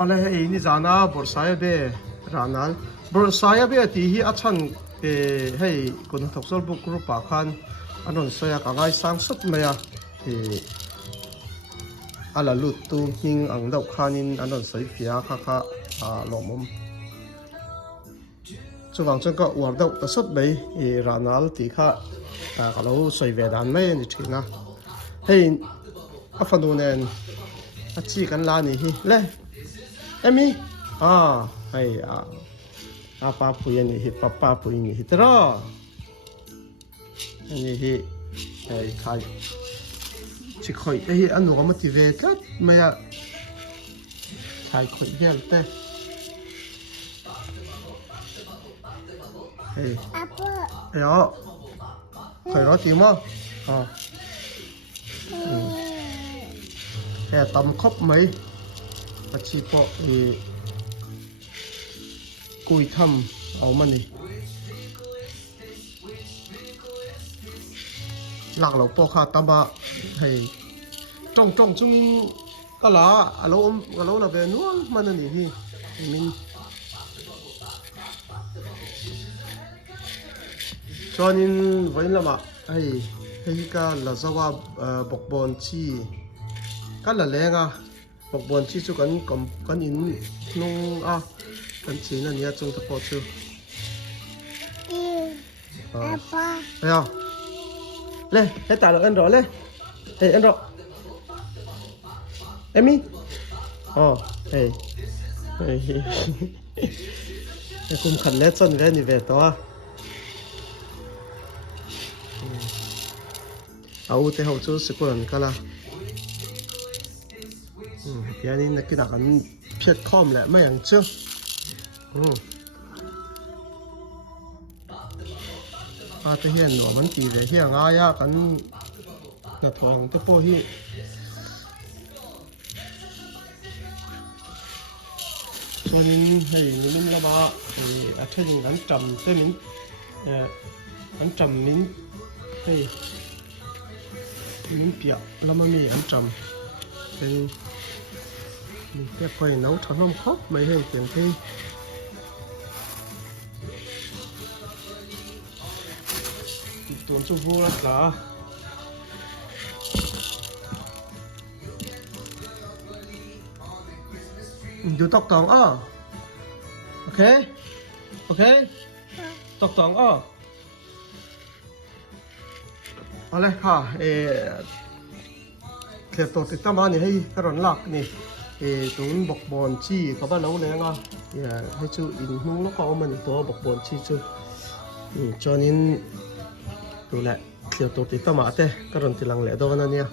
ale hei ni zana borsaya be ranal borsaya be ti hi achan hei kun thoksol bu group pa khan anon soya ka ngai sang sut maya ala lut tu hing ang dau khanin anon soi fia kha kha lomom chuwang chung ka war dau ta sut mai ranal ti kha ka lo soi ve dan mai ni thina hei afanu nen achi kan la ni hi le emi hay apa punya ni hi papa punya ni hi tera ni hi hay kai chỉ khoi hi anu ga motivate lat maya kai khoi gel te hey apa yo khoi ro ti mo he tam khop mai achi po cùi thầm áo mà này lạc lẩu po khát tam ba hay trong chung cái lá lẩu là về nuông mà này thì mình cho nên vậy là mà hay cái là sao bọc bòn chi cái là lẽ à bọc bòn chi cho cái in nung kan chỉ là nhà trong tập bộ chưa? Apa? Ayo, le, ta là ăn rõ le, ăn rõ, Emi, hey, cũng khẩn lết chân cái này về to, thì hậu chú sẽ còn cái là, cái này là cái nào ăn phiệt com lại mấy ăn chưa? Thế hiện của mình chỉ để hiện ai á cần là thòng cái po hi cho nên thì mình là ba thì ở trên những ăn trầm thế mình ăn trầm mình thì mình bịa làm mà mình ăn trầm thì mình sẽ phải nấu thằng hôm khóc mấy hình tiền thì tuần cho vô là cảดูตอกตองโอเคตอกตองอะไรค่ะเขียนตัวติดตั้งมาเนี่ยให้กระรอนหลักนี่ตัวบอกบอลชี้เขาบ้านเราเลยนะให้ชูอินนุ่งแล้วก็เอามันตัวบอกบอลชี้ชูจอนี้ดูแหละเขียวตัวติดตั้งมาแต่กระรอนติลังแหล่ตัวนั้นเนี่ย